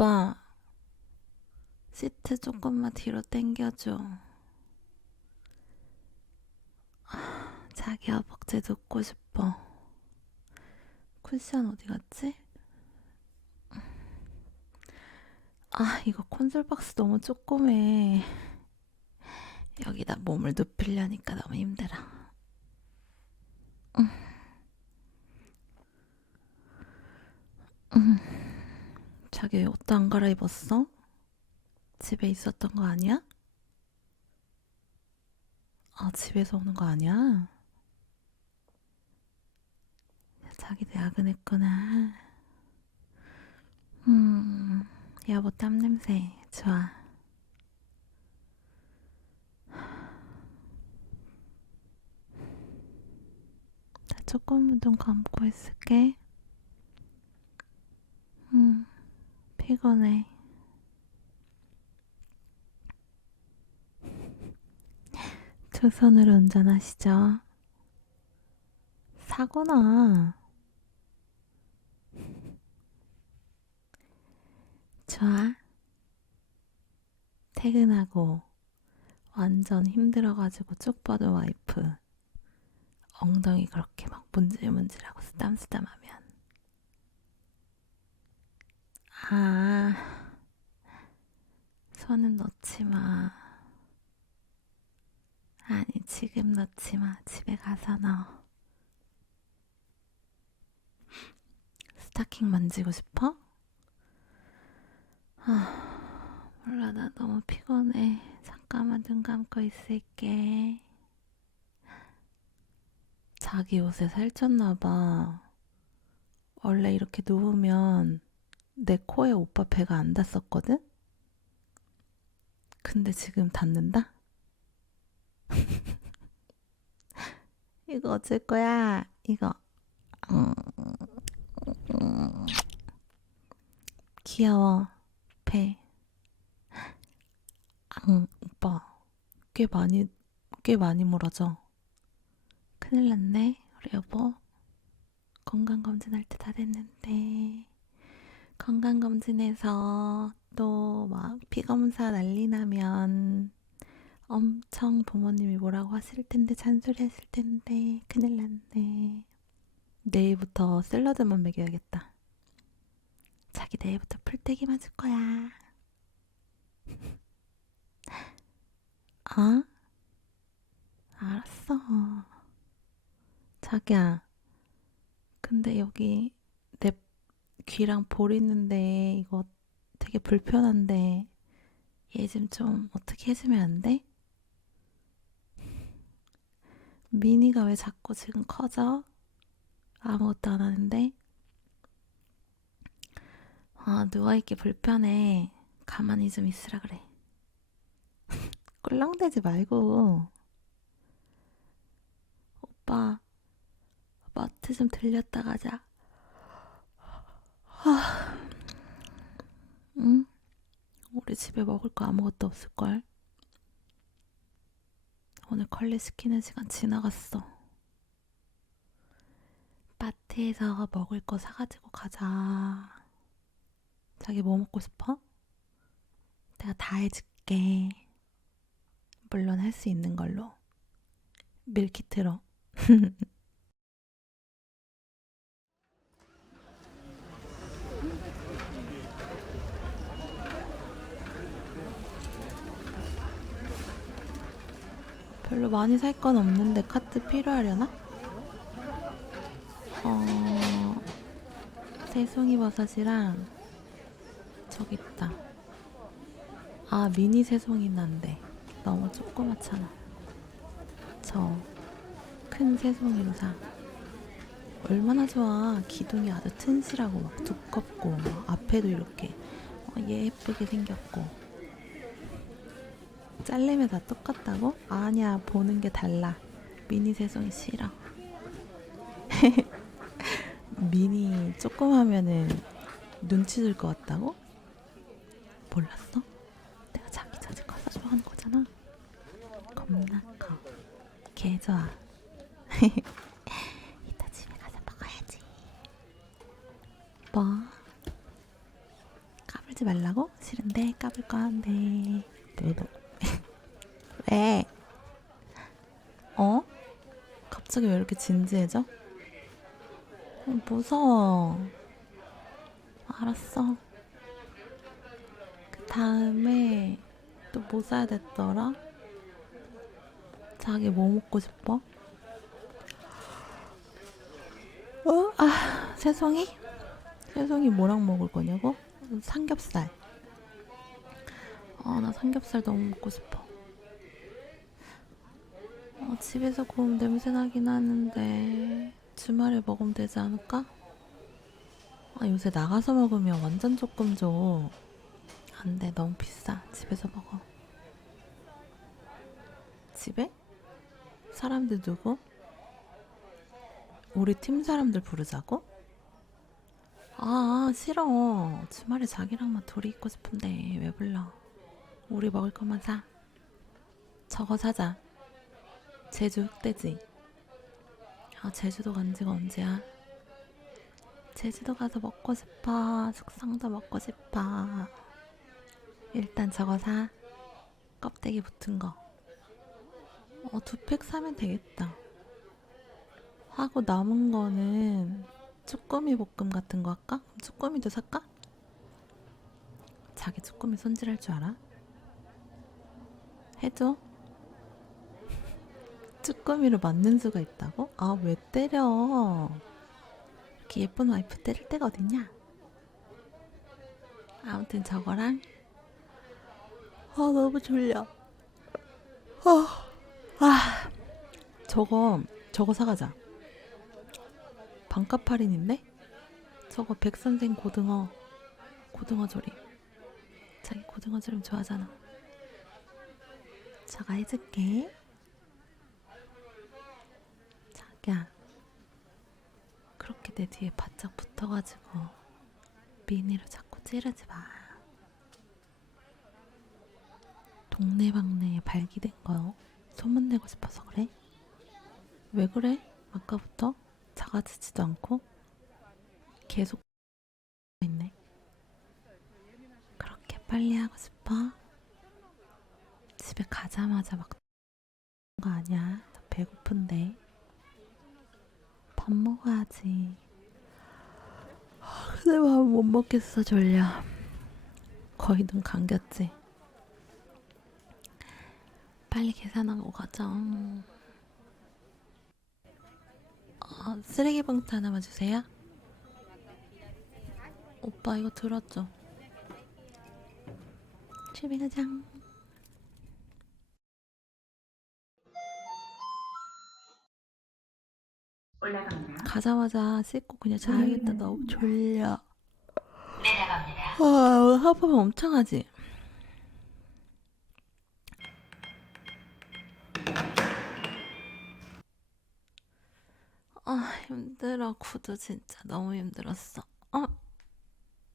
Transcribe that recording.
오빠, 시트 조금만 뒤로 당겨줘. 아, 자기 허벅지 눕고 싶어. 쿠션 어디 갔지? 아, 이거 콘솔 박스 너무 조그매. 여기다 몸을 눕히려니까 너무 힘들어. 음. 음. 자기 옷도 안 갈아입었어? 집에 있었던 거 아니야? 아, 집에서 오는 거 아니야? 야, 자기도 야근했구나. 음, 여보 땀 냄새 좋아. 나 조금만 눈 감고 있을게. 피곤해. 두 손으로 운전하시죠. 사고나. 좋아. 퇴근하고 완전 힘들어가지고 쭉 뻗은 와이프. 엉덩이 그렇게 막 문질문질하고 쓰담쓰담하면. 아, 손은 넣지 마. 아니, 지금 넣지 마. 집에 가서 넣어. 스타킹 만지고 싶어? 아, 몰라. 나 너무 피곤해. 잠깐만 눈 감고 있을게. 자기 옷에 살쪘나 봐. 원래 이렇게 누우면 내 코에 오빠 배가 안 닿았었거든? 근데 지금 닿는다? 이거 어쩔 거야? 이거. 귀여워. 배. 응, 오빠. 꽤 많이, 꽤 많이 물어져. 큰일 났네, 우리 여보. 건강검진할 때 다 됐는데. 건강검진에서 또 막 피검사 난리 나면 엄청 부모님이 뭐라고 하실 텐데 잔소리 하실 텐데 큰일 났네. 내일부터 샐러드만 먹여야겠다. 자기 내일부터 풀떼기 맞을 거야. 어? 알았어. 자기야. 근데 여기 내 귀랑 볼 있는데 이거 되게 불편한데 얘 좀 좀 어떻게 해주면 안 돼? 미니가 왜 자꾸 지금 커져? 아무것도 안 하는데? 아, 누워있기 불편해. 가만히 좀 있으라 그래. 꿀렁대지 말고. 오빠, 마트 좀 들렸다 가자. 아, 응? 우리 집에 먹을 거 아무것도 없을걸? 오늘 컬리 시키는 시간 지나갔어. 마트에서 먹을 거 사가지고 가자. 자기 뭐 먹고 싶어? 내가 다 해줄게. 물론 할 수 있는 걸로. 밀키트로. 별로 많이 살 건 없는데 카트 필요하려나? 어, 새송이 버섯이랑 저기 있다. 아, 미니 새송이 난데 너무 조그맣잖아. 저 큰 새송이로 사. 얼마나 좋아. 기둥이 아주 튼실하고 막 두껍고 막 앞에도 이렇게 어, 예쁘게 생겼고. 잘리면 다 똑같다고? 아니야, 보는 게 달라. 미니 새송이 싫어. 미니 조금 하면은 눈치 줄 것 같다고? 몰랐어? 내가 자기 자주 커서 좋아하는 거잖아. 겁나 커. 개 좋아. 이따 집에 가서 먹어야지. 뭐? 까불지 말라고? 싫은데 까불 건데. 너도. 왜? 어? 갑자기 왜 이렇게 진지해져? 어, 무서워. 알았어. 그 다음에 또 뭐 사야 됐더라? 자기 뭐 먹고 싶어? 어? 아, 세송이? 세송이 뭐랑 먹을 거냐고? 삼겹살. 아, 나 삼겹살 너무 먹고 싶어. 어, 집에서 구우면 냄새 나긴 하는데 주말에 먹으면 되지 않을까? 아, 요새 나가서 먹으면 완전 조금 줘. 안 돼, 너무 비싸. 집에서 먹어. 집에? 사람들 누구? 우리 팀 사람들 부르자고? 아, 아, 싫어. 주말에 자기랑만 둘이 있고 싶은데 왜 불러? 우리 먹을 것만 사. 저거 사자. 제주 흑돼지. 아, 제주도 간 지가 언제야? 제주도 가서 먹고 싶어. 숙성도 먹고 싶어. 일단 저거 사. 껍데기 붙은 거. 어, 두 팩 사면 되겠다. 하고 남은 거는 쭈꾸미 볶음 같은 거 할까? 쭈꾸미도 살까? 자기 쭈꾸미 손질할 줄 알아? 해줘. 쭈꾸미를 만든 수가 있다고? 아, 왜 때려? 이렇게 예쁜 와이프 때릴 때가 어딨냐? 아무튼 저거랑 아 너무 졸려 아, 아 저거 저거 사가자 반값 할인인데? 저거 백선생 고등어 고등어 조림 자기 고등어 조림 좋아하잖아 저거 해줄게 자기 야 그렇게 내 뒤에 바짝 붙어가지고 미니로 자꾸 찌르지 마. 동네방네에 발기된 거 소문내고 싶어서 그래? 왜 그래? 아까부터 작아지지도 않고 계속 있네. 그렇게 빨리 하고 싶어? 집에 가자마자 막 거 아니야. 나 배고픈데. 밥 먹어야지. 근데 밥 못 먹겠어 졸려. 거의 눈 감겼지. 빨리 계산하고 가자. 아, 쓰레기 봉투 하나만 주세요. 오빠 이거 들었죠? 가자. 올라갑니다. 가자마자 씻고 그냥 자야겠다. 너무 졸려. 내려갑니다. 와, 오늘 하품 엄청 하지? 아, 힘들어. 구두 진짜 너무 힘들었어. 어?